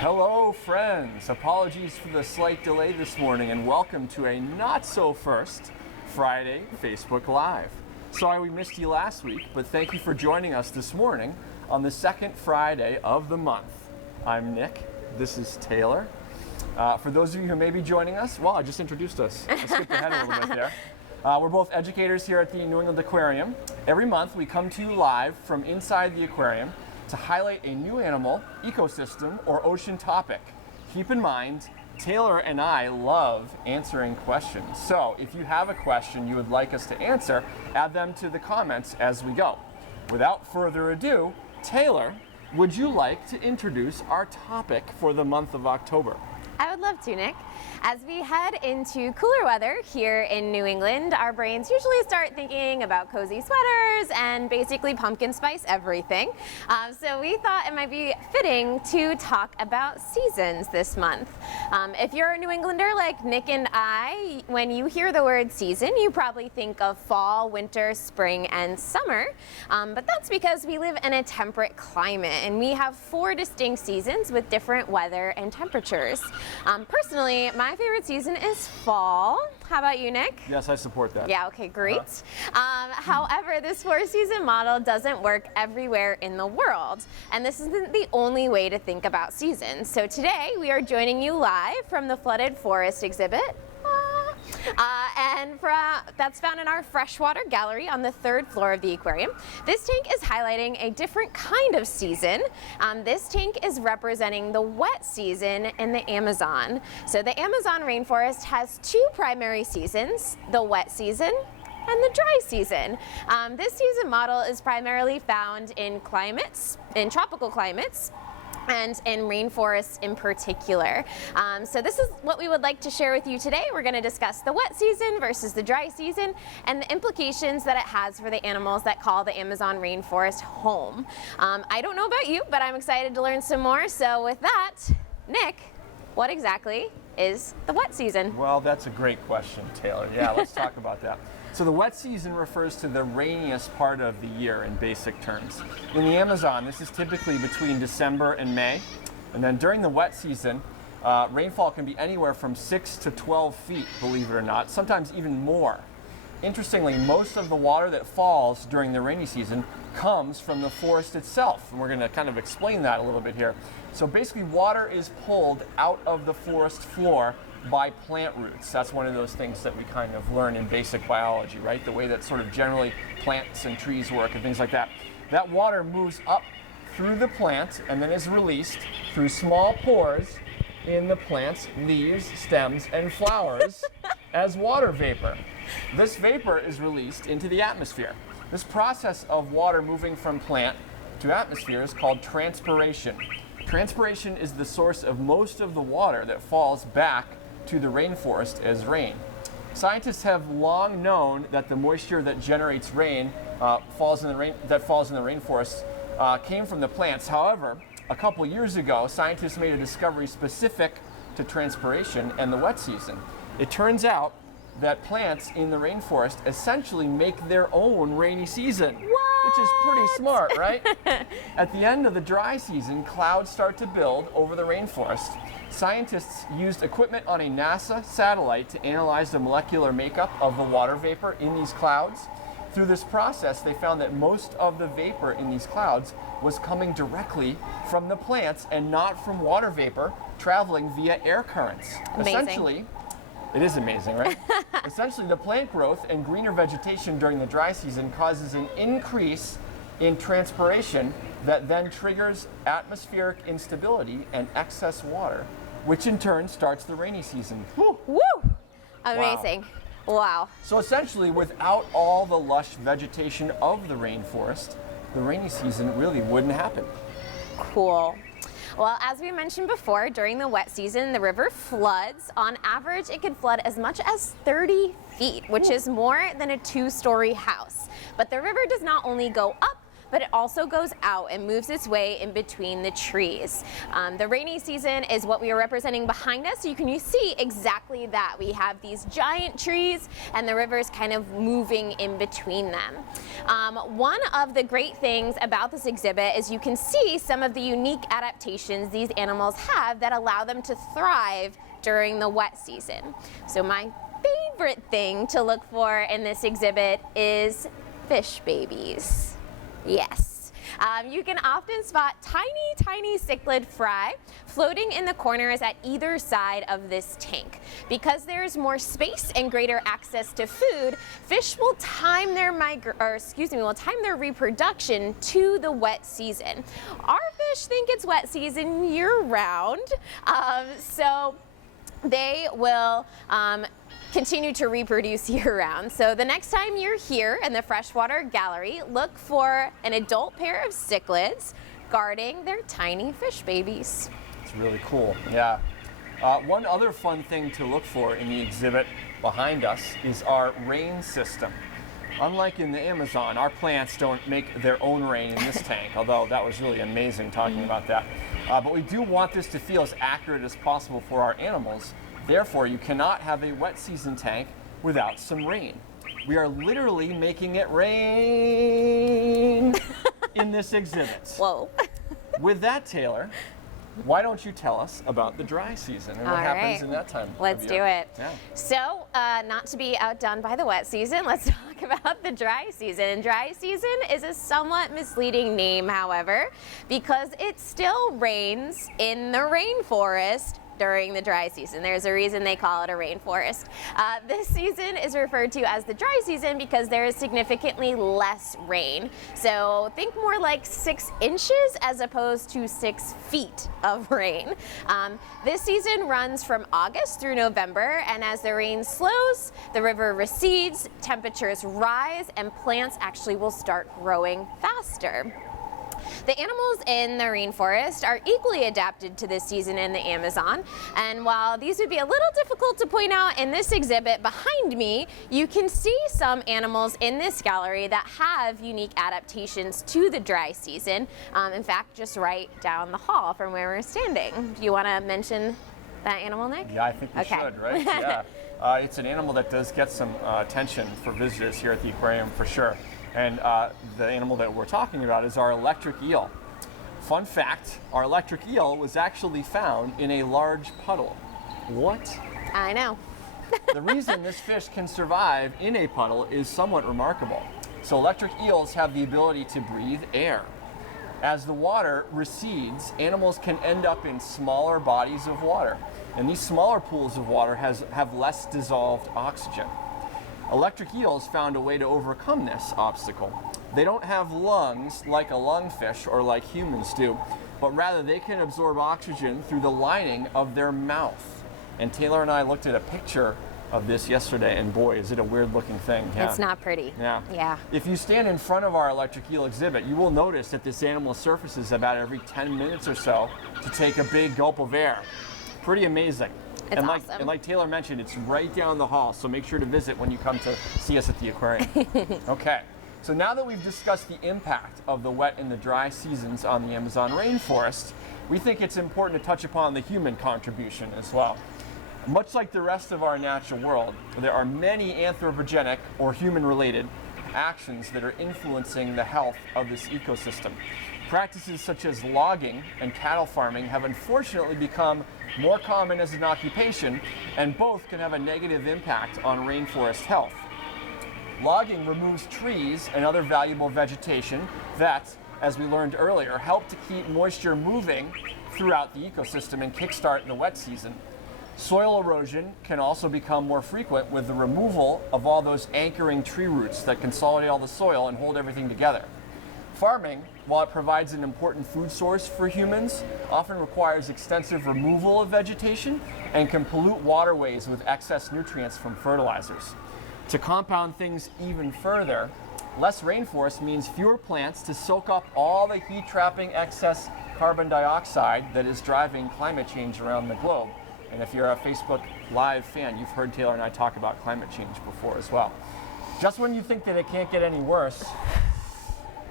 Hello friends, apologies for the slight delay this morning and welcome to a not so first Friday Facebook Live. Sorry we missed you last week, but thank you for joining us this morning on the second Friday of the month. I'm Nick, this is Taylor. For those of you who may be joining us, well, I just introduced us. I skipped ahead a little bit there. We're both educators here at the New England Aquarium. Every month we come to you live from inside the aquarium to highlight a new animal, ecosystem, or ocean topic. Keep in mind, Taylor and I love answering questions. So if you have a question you would like us to answer, add them to the comments as we go. Without further ado, Taylor, would you like to introduce our topic for the month of October? I would love to, Nick. As we head into cooler weather here in New England, our brains usually start thinking about cozy sweaters and basically pumpkin spice everything. So we thought it might be fitting to talk about seasons this month. If you're a New Englander like Nick and I, when you hear the word season, you probably think of fall, winter, spring, and summer. But that's because we live in a temperate climate and we have 4 distinct seasons with different weather and temperatures. Personally, my favorite season is fall. How about you, Nick? Yes, I support that. Yeah, okay, great. However, this 4-season model doesn't work everywhere in the world, and this isn't the only way to think about seasons. So today, we are joining you live from the Flooded Forest exhibit. That's found in our freshwater gallery on the 3rd floor of the aquarium. This tank is highlighting a different kind of season. This tank is representing the wet season in the Amazon. So the Amazon rainforest has 2 primary seasons, the wet season and the dry season. This season model is primarily found in tropical climates, and in rainforests in particular. So this is what we would like to share with you today. We're going to discuss the wet season versus the dry season and the implications that it has for the animals that call the Amazon rainforest home. I don't know about you, but I'm excited to learn some more. So with that, Nick, what exactly is the wet season? Well, that's a great question, Taylor. Yeah, let's talk about that. So the wet season refers to the rainiest part of the year in basic terms. In the Amazon, this is typically between December and May. And then during the wet season, rainfall can be anywhere from 6 to 12 feet, believe it or not, sometimes even more. Interestingly, most of the water that falls during the rainy season comes from the forest itself. And we're going to kind of explain that a little bit here. So basically, water is pulled out of the forest floor by plant roots. That's one of those things that we kind of learn in basic biology, right? The way that sort of generally plants and trees work and things like that. That water moves up through the plant and then is released through small pores in the plant's leaves, stems, and flowers as water vapor. This vapor is released into the atmosphere. This process of water moving from plant to atmosphere is called transpiration. Transpiration is the source of most of the water that falls back to the rainforest as rain. Scientists have long known that the moisture that generates rain, falls in the rainforest came from the plants. However, a couple years ago, scientists made a discovery specific to transpiration and the wet season. It turns out that plants in the rainforest essentially make their own rainy season. Which is pretty smart, right? At the end of the dry season, clouds start to build over the rainforest. Scientists used equipment on a NASA satellite to analyze the molecular makeup of the water vapor in these clouds. Through this process, they found that most of the vapor in these clouds was coming directly from the plants and not from water vapor traveling via air currents. Amazing. Essentially, it is amazing, right? Essentially, the plant growth and greener vegetation during the dry season causes an increase in transpiration that then triggers atmospheric instability and excess water, which in turn starts the rainy season. Woo! Amazing. Wow. So essentially, without all the lush vegetation of the rainforest, the rainy season really wouldn't happen. Cool. Well, as we mentioned before, during the wet season, the river floods. On average, it could flood as much as 30 feet, which is more than a 2-story house. But the river does not only go up, but it also goes out and moves its way in between the trees. The rainy season is what we are representing behind us. So you can see exactly that. We have these giant trees and the river's kind of moving in between them. One of the great things about this exhibit is you can see some of the unique adaptations these animals have that allow them to thrive during the wet season. So my favorite thing to look for in this exhibit is fish babies. Yes. You can often spot tiny cichlid fry floating in the corners at either side of this tank. Because there's more space and greater access to food, fish will time their reproduction to the wet season. Our fish think it's wet season year-round, so they will continue to reproduce year-round. So the next time you're here in the freshwater gallery, look for an adult pair of cichlids guarding their tiny fish babies. It's really cool, yeah. One other fun thing to look for in the exhibit behind us is our rain system. Unlike in the Amazon, our plants don't make their own rain in this tank, although that was really amazing talking about that. But we do want this to feel as accurate as possible for our animals. Therefore, you cannot have a wet season tank without some rain. We are literally making it rain in this exhibit. Whoa. With that, Taylor, why don't you tell us about the dry season and what happens in that time? Let's do it. Yeah. So, not to be outdone by the wet season, let's talk about the dry season. Dry season is a somewhat misleading name, however, because it still rains in the rainforest during the dry season. There's a reason they call it a rainforest. This season is referred to as the dry season because there is significantly less rain. So think more like 6 inches as opposed to 6 feet of rain. This season runs from August through November, and as the rain slows, the river recedes, temperatures rise, and plants actually will start growing faster. The animals in the rainforest are equally adapted to this season in the Amazon, and while these would be a little difficult to point out in this exhibit behind me, you can see some animals in this gallery that have unique adaptations to the dry season. In fact, just right down the hall from where we're standing. Do you want to mention that animal, Nick? Yeah, I think we should, right? Yeah. It's an animal that does get some attention for visitors here at the aquarium for sure. And the animal that we're talking about is our electric eel. Fun fact, our electric eel was actually found in a large puddle. What? I know. The reason this fish can survive in a puddle is somewhat remarkable. So electric eels have the ability to breathe air. As the water recedes, animals can end up in smaller bodies of water. And these smaller pools of water have less dissolved oxygen. Electric eels found a way to overcome this obstacle. They don't have lungs like a lungfish or like humans do, but rather they can absorb oxygen through the lining of their mouth. And Taylor and I looked at a picture of this yesterday, and boy, is it a weird looking thing. Yeah. It's not pretty. Yeah. Yeah. If you stand in front of our electric eel exhibit, you will notice that this animal surfaces about every 10 minutes or so to take a big gulp of air. Pretty amazing. It's and awesome. like Taylor mentioned, it's right down the hall, so make sure to visit when you come to see us at the aquarium. Okay, so now that we've discussed the impact of the wet and the dry seasons on the Amazon rainforest, we think it's important to touch upon the human contribution as well. Much like the rest of our natural world, there are many anthropogenic or human-related actions that are influencing the health of this ecosystem. Practices such as logging and cattle farming have unfortunately become more common as an occupation, and both can have a negative impact on rainforest health. Logging removes trees and other valuable vegetation that, as we learned earlier, help to keep moisture moving throughout the ecosystem and kickstart the wet season. Soil erosion can also become more frequent with the removal of all those anchoring tree roots that consolidate all the soil and hold everything together. Farming, while it provides an important food source for humans, often requires extensive removal of vegetation and can pollute waterways with excess nutrients from fertilizers. To compound things even further, less rainforest means fewer plants to soak up all the heat-trapping excess carbon dioxide that is driving climate change around the globe. And if you're a Facebook Live fan, you've heard Taylor and I talk about climate change before as well. Just when you think that it can't get any worse,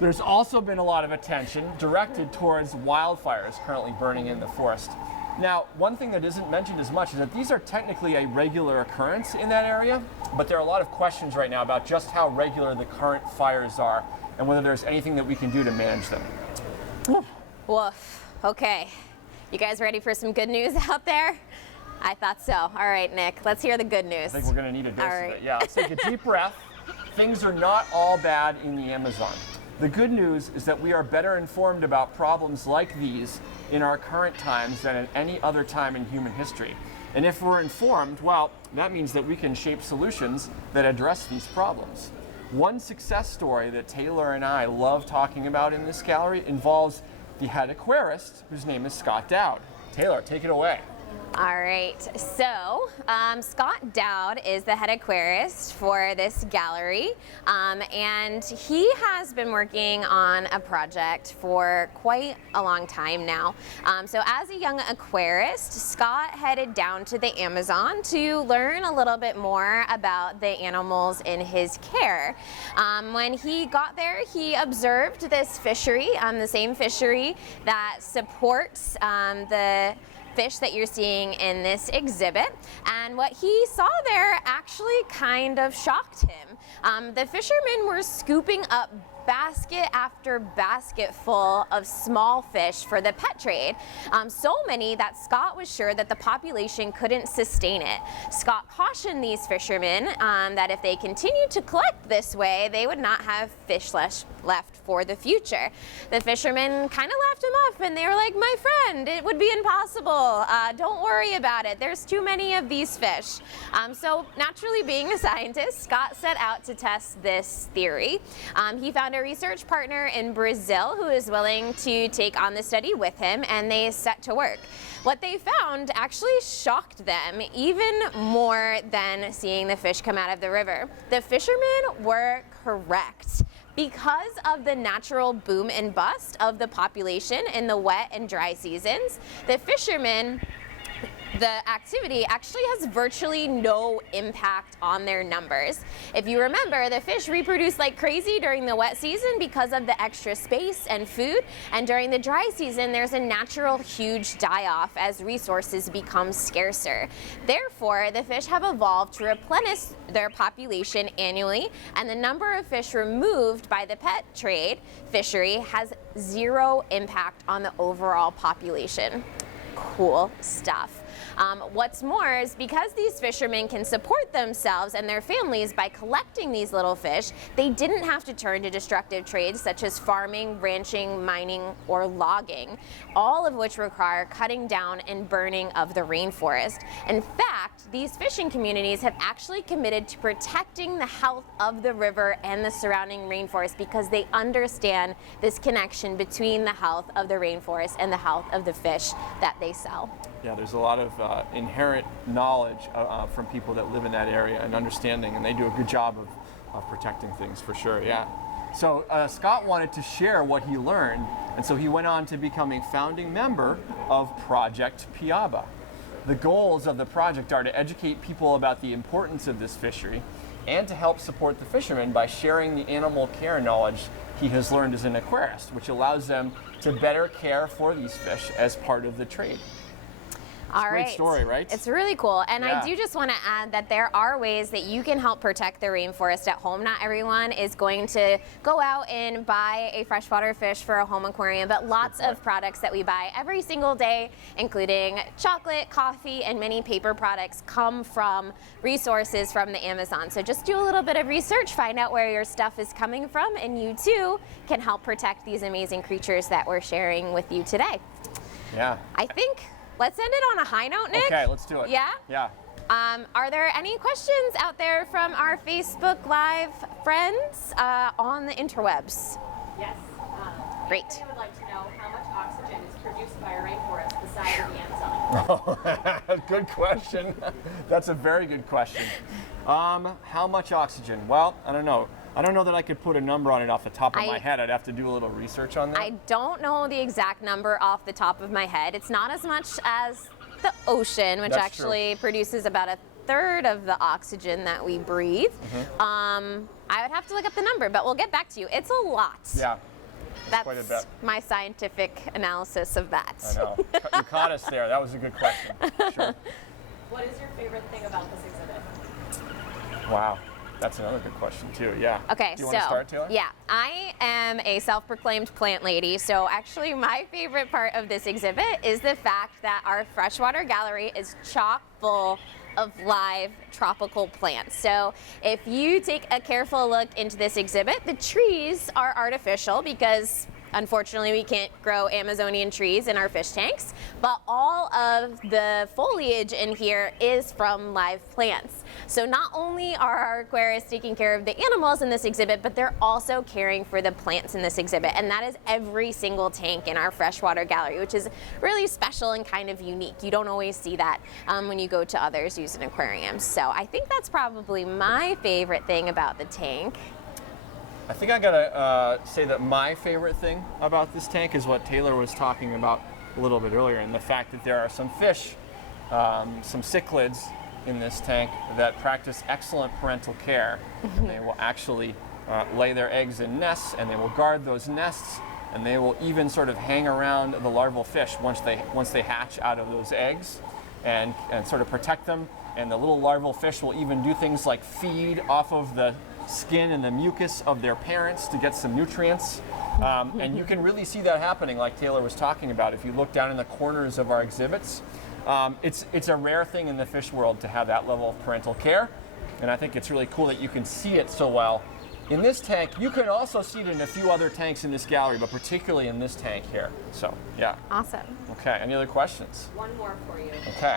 There's also been a lot of attention directed towards wildfires currently burning in the forest. Now, one thing that isn't mentioned as much is that these are technically a regular occurrence in that area, but there are a lot of questions right now about just how regular the current fires are and whether there's anything that we can do to manage them. Woof. Okay. You guys ready for some good news out there? I thought so. All right, Nick, let's hear the good news. I think we're going to need a dose All of right. it. Yeah, let's take a deep breath. Things are not all bad in the Amazon. The good news is that we are better informed about problems like these in our current times than at any other time in human history. And if we're informed, well, that means that we can shape solutions that address these problems. One success story that Taylor and I love talking about in this gallery involves the head aquarist, whose name is Scott Dowd. Taylor, take it away. All right, so Scott Dowd is the head aquarist for this gallery, and he has been working on a project for quite a long time now. So as a young aquarist, Scott headed down to the Amazon to learn a little bit more about the animals in his care. When he got there, he observed this fishery, the same fishery that supports the fish that you're seeing in this exhibit, and what he saw there actually kind of shocked him. The fishermen were scooping up basket after basket full of small fish for the pet trade. So many that Scott was sure that the population couldn't sustain it. Scott cautioned these fishermen that if they continued to collect this way, they would not have fish left for the future. The fishermen kind of laughed him off, and they were like, "My friend, it would be impossible. Don't worry about it. There's too many of these fish." So naturally, being a scientist, Scott set out to test this theory. He found a research partner in Brazil who is willing to take on the study with him, and they set to work. What they found actually shocked them even more than seeing the fish come out of the river. The fishermen were correct. Because of the natural boom and bust of the population in the wet and dry seasons, the activity actually has virtually no impact on their numbers. If you remember, the fish reproduce like crazy during the wet season because of the extra space and food, and during the dry season there's a natural huge die-off as resources become scarcer. Therefore, the fish have evolved to replenish their population annually, and the number of fish removed by the pet trade fishery has zero impact on the overall population. Cool stuff. What's more is because these fishermen can support themselves and their families by collecting these little fish, they didn't have to turn to destructive trades such as farming, ranching, mining, or logging, all of which require cutting down and burning of the rainforest. In fact, these fishing communities have actually committed to protecting the health of the river and the surrounding rainforest because they understand this connection between the health of the rainforest and the health of the fish that they sell. Yeah, there's a lot of inherent knowledge from people that live in that area and understanding, and they do a good job of protecting things for sure, yeah. So Scott wanted to share what he learned, and so he went on to become a founding member of Project Piaba. The goals of the project are to educate people about the importance of this fishery and to help support the fishermen by sharing the animal care knowledge he has learned as an aquarist, which allows them to better care for these fish as part of the trade. All right. Great story, right? It's really cool. And Yeah. I do just want to add that there are ways that you can help protect the rainforest at home. Not everyone is going to go out and buy a freshwater fish for a home aquarium, but lots of products that we buy every single day, including chocolate, coffee, and many paper products, come from resources from the Amazon. So just do a little bit of research, find out where your stuff is coming from, and you too can help protect these amazing creatures that we're sharing with you today. Yeah. I think let's end it on a high note, Nick. Okay, let's do it. Yeah? Yeah. Are there any questions out there from our Facebook Live friends on the interwebs? Yes. Great. I would like to know how much oxygen is produced by a rainforest beside the Amazon. Good question. That's a very good question. How much oxygen? Well, I don't know. I don't know that I could put a number on it off the top of my head. I'd have to do a little research on that. I don't know the exact number off the top of my head. It's not as much as the ocean, which That's actually produces about a third of the oxygen that we breathe. I would have to look up the number, but we'll get back to you. It's a lot. Yeah. It's quite a bit. That's my scientific analysis of that. I know. You caught us there. That was a good question. Sure. What is your favorite thing about this exhibit? Wow. That's another good question too. Yeah. Okay, Do you want to start, Taylor? yeah, I am a self-proclaimed plant lady, so actually my favorite part of this exhibit is the fact that our freshwater gallery is chock full of live tropical plants. So if you take a careful look into this exhibit, the trees are artificial because unfortunately we can't grow Amazonian trees in our fish tanks, but all of the foliage in here is from live plants. So not only are our aquarists taking care of the animals in this exhibit, but they're also caring for the plants in this exhibit. And that is every single tank in our freshwater gallery, which is really special and kind of unique. You don't always see that when you go to others using aquariums. So I think that's probably my favorite thing about the tank. I think I gotta say that my favorite thing about this tank is what Taylor was talking about a little bit earlier, and the fact that there are some fish, some cichlids in this tank that practice excellent parental care. And they will actually lay their eggs in nests, and they will guard those nests, and they will even sort of hang around the larval fish once they hatch out of those eggs, and sort of protect them. And the little larval fish will even do things like feed off of the skin and the mucus of their parents to get some nutrients. And you can really see that happening, like Taylor was talking about. If you look down in the corners of our exhibits, it's a rare thing in the fish world to have that level of parental care. And I think it's really cool that you can see it so well in this tank. You can also see it in a few other tanks in this gallery, but particularly in this tank here. So, yeah. Awesome. Okay, any other questions? One more for you. Okay.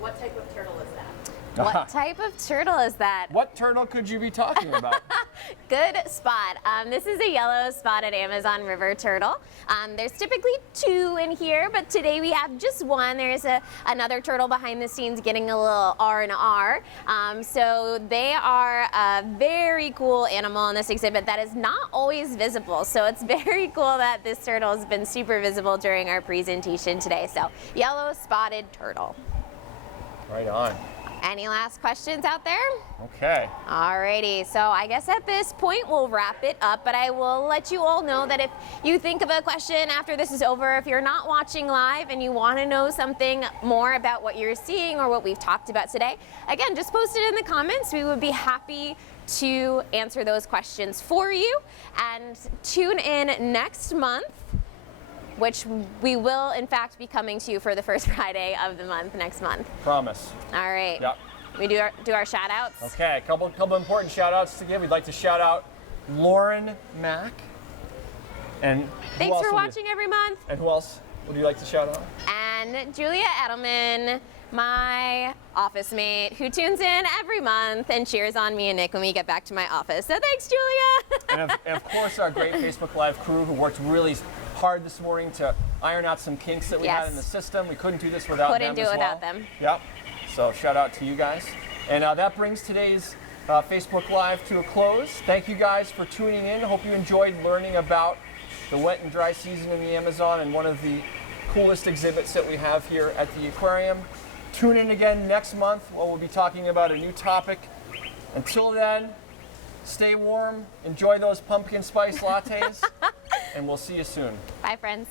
What type of turtle is that? What type of turtle is that? What turtle could you be talking about? Good spot. This is a yellow spotted Amazon River turtle. There's typically 2 in here, but today we have just 1. There's another turtle behind the scenes getting a little R&R. So they are a very cool animal in this exhibit that is not always visible. So it's very cool that this turtle has been super visible during our presentation today. So yellow spotted turtle. Right on. Any last questions out there? Okay. Alrighty, so I guess at this point we'll wrap it up, but I will let you all know that if you think of a question after this is over, if you're not watching live and you want to know something more about what you're seeing or what we've talked about today, again, just post it in the comments. We would be happy to answer those questions for you. And tune in next month, which we will in fact be coming to you for the first Friday of the month next month. Promise. All right. Yep. We do our shout outs. Okay, a couple important shout outs to give. We'd like to shout out Lauren Mack. And Thanks for watching every month. And who else would you like to shout out? And Julia Edelman, my office mate, who tunes in every month and cheers on me and Nick when we get back to my office. So thanks, Julia. and of course, our great Facebook Live crew who worked really hard this morning to iron out some kinks that we had in the system. We couldn't do this without them. Couldn't do it without them. Yep. So shout out to you guys. And that brings today's Facebook Live to a close. Thank you guys for tuning in. Hope you enjoyed learning about the wet and dry season in the Amazon and one of the coolest exhibits that we have here at the aquarium. Tune in again next month where we'll be talking about a new topic. Until then, stay warm, enjoy those pumpkin spice lattes, and we'll see you soon. Bye, friends.